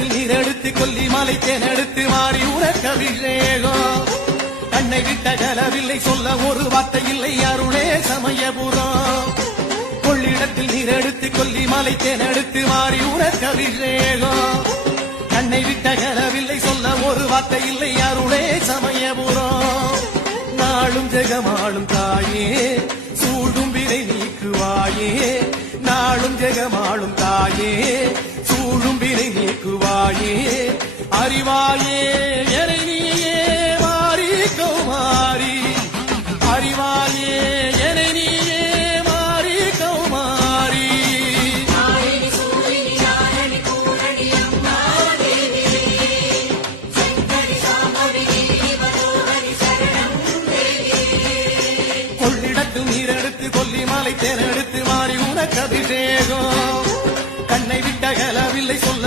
கொள்ளிடத்தில் நீரெடுத்து கொல்லிமலை தேனெடுத்து மாறி உனக்கு அபிஷேகம் கண்ணை விட்ட கலவில்லை சொல்ல ஒரு வார்த்தை இல்லை அருளே சமயபுரம் கொள்ளிடத்தில் நீரெடுத்து கொல்லிமலை தேனெடுத்து மாறி உனக்கு அபிஷேகம் கண்ணை விட்ட கலவில்லை சொல்ல ஒரு வார்த்தை இல்லை அருளே சமயபுரம் நாளும் ஜெகமாளும் தாயே சூடும் வினை நீக்குவாயே நாளும் ஜெகமாளும் தாயே சூழும் வினை நீக்குவாயே அறிவாயே எனை நீயே மாறி கௌமாரி அறிவாயே எனை நீயே மாறி கௌமாரி கொள்ளிடத்தில் நீரெடுத்து கொல்லிமலை தேனெடுத்து மாறி உனக்கு அபிஷேகம் கண்ணை விட்ட கலவில்லை சொல்ல